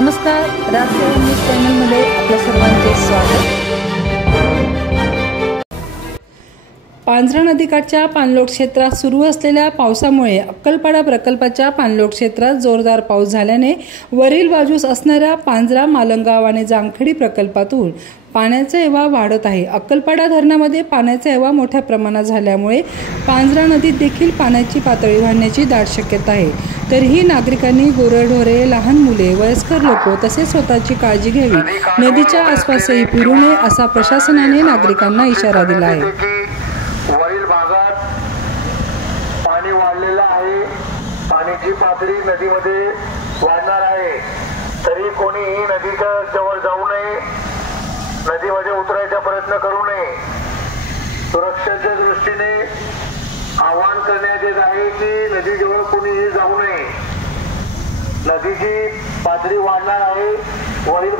नमस्कार, राजसेवा न्यूज चॅनलमध्ये आपल्या सर्वांचे स्वागत। पांझरा नदीकाठच्या पाणलोट क्षेत्रात सुरू असलेल्या पावसामुळे अक्कलपाडा प्रकल्पाच्या पाणलोट क्षेत्रात जोरदार पाऊस झाल्याने वरील बाजूस असणाऱ्या पांझरा मालंगाव आणि जामखेडी प्रकल्पातून पाण्याचा येवा वाढत आहे। अक्कलपाडा धरणामध्ये पाण्याचा येवा मोठ्या प्रमाणात झाल्यामुळे पांझरा नदीत देखील पाण्याची पातळी वाढण्याची दाट शक्यता आहे। तरीही नागरिकांनी गुरेढोरे, लहान मुले, वयस्कर लोक तसेच स्वतःची काळजी घ्यावी, नदीच्या आसपासही फिरू नये असा प्रशासनाने नागरिकांना इशारा दिला आहे। वरील भागात पाणी वाढलेलं आहे, पाण्याची पातळी नदीमध्ये वाढणार आहे। तरी कोणीही नदीच्या जवळ जाऊ नये, नदीमध्ये उतरायचा प्रयत्न करू नये। सुरक्षेच्या दृष्टीने आवाहन करण्यात येत आहे की नदीजवळ कोणीही जाऊ नये। नदीची पातळी वाढणार आहे, वरील